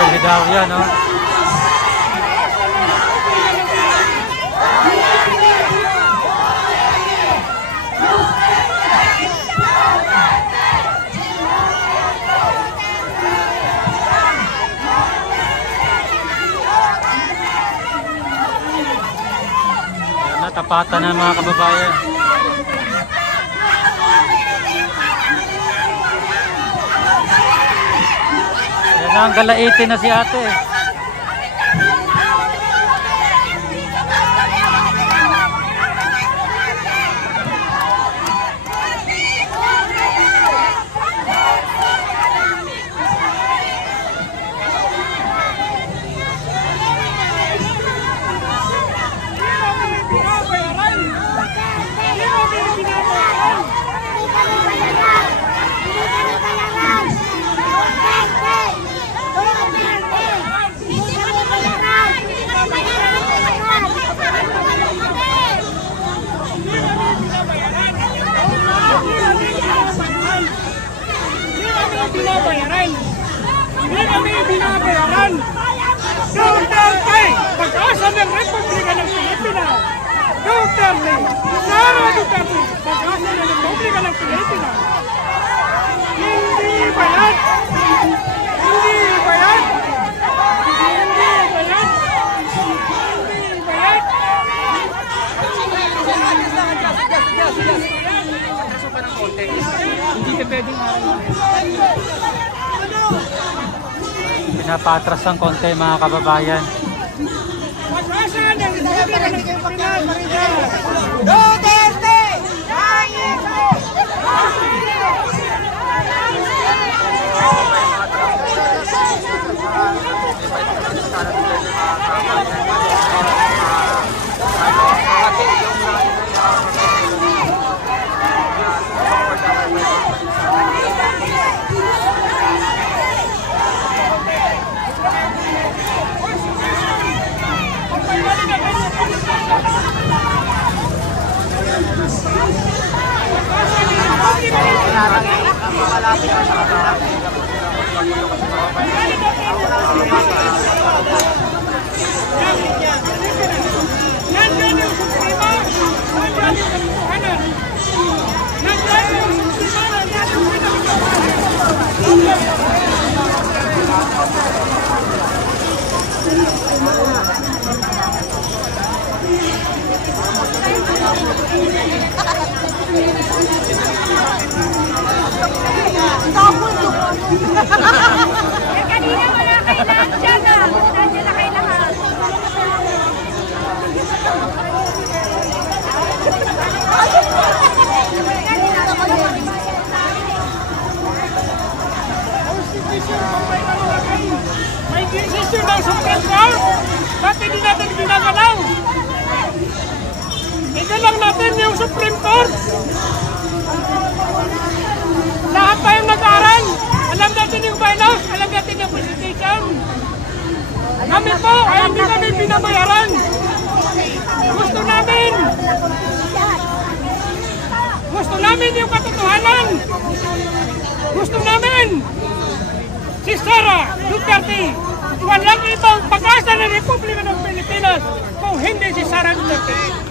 Senator Hidaria, no? Natapatan ng mga kababayan. Yan ang galaitin na si ate. Binabayaran. Hindi kami binabayaran. Duterte, pag-asa ng Republika ng Pilipinas. Duterte, Sara Duterte, pag-asa ng Republika ng Pilipinas. Hindi bayad. Hindi bayad. Hindi bayad. Hindi bayad. Hindi ka pwedeng Pinapatras ng konti mga kababayan. pag-asa ng Republika ng Pilipinas. Duterte! Nandiyan yung suprema, nandiyan yung katotohanan. Nandiyan yung suprema, nandiyan yung Kanina wala kayo nandiyan na. Nandiyan na kayo lahat. may decision ng Supreme Court. Ba't hindi natin ginagalaw? Igalang natin yung Supreme Court. Lahat tayong nag-aaral. Alam natin yung bylaws, alam natin yung presentation. Kami po ay hindi kami binabayaran. Gusto namin yung katotohanan. Gusto namin si Sara Duterte. Walang ibang pag-asa ng Republika ng Pilipinas kung hindi si Sara Duterte.